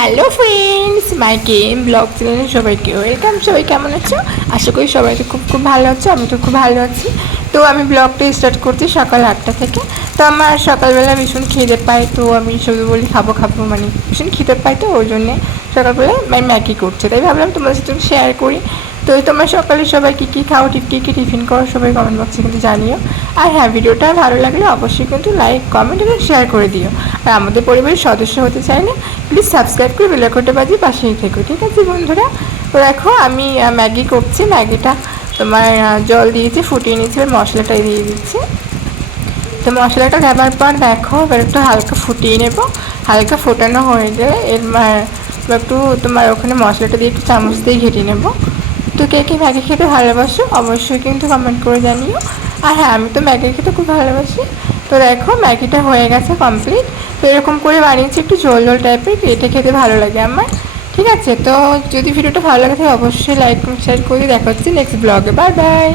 Hello friends my game blog চ্যানেলে সবাইকে welcome সবাই কেমন আছো? আশা করি সবাই তো খুব খুব ভালো আছো। আমি তো খুব ভালো আছি। তো আমি ব্লগটা স্টার্ট করছি সকাল আটটা থেকে। তো আমার সকালবেলা ভীষণ খিদে পাই তো আমি শুধু বলি খাব খাব মানে ভীষণ খিদে পাই তো, ওই জন্যে সকালবেলা আমি ম্যাগি করছে। তাই ভাবলাম তোমাদের সাথে শেয়ার করি। তো তোমরা সকালে সবাই কী কী খাও ঠিক কী কী টিফিন করো সবাই কমেন্ট বক্সে কিন্তু জানিও। আর হ্যাঁ ভিডিওটা ভালো লাগলে অবশ্যই কিন্তু লাইক কমেন্ট এবং শেয়ার করে দিও। আর আমাদের পরিবারের সদস্য হতে চাইলে প্লিজ সাবস্ক্রাইব করে বেলাকোটে বাজি পাশেই থেকো, ঠিক আছে বন্ধুরা? তো দেখো, আমি ম্যাগি করছি। ম্যাগিটা তোমার জল দিয়েছি ফুটিয়ে নিয়েছি, এবার মশলাটা দিয়ে দিচ্ছি। তো মশলাটা দেওয়ার পর দেখো, এবার একটু হালকা ফুটিয়ে নেব। হালকা ফোটানো হয়ে গেলে এর একটু তোমার ওখানে মশলাটা দিয়ে একটু চামচ দিয়ে ঘেটে নেব। তো কে কে ম্যাগি খেতে ভালোবাসো, অবশ্যই কিন্তু কমেন্ট করে জানিও। আর হ্যাঁ আমি তো ম্যাগি খেতে খুব ভালোবাসি। তো দেখো, ম্যাগিটা হয়ে গেছে কমপ্লিট তো এরকম করে বানিয়েছি একটু ঝোল ঝোল টাইপের এটা খেতে ভালো লাগে আমার। ঠিক আছে, তো যদি ভিডিওটা ভালো লাগে তাহলে অবশ্যই লাইক শেয়ার করে দেখা হচ্ছে নেক্সট ব্লগে বাই বাই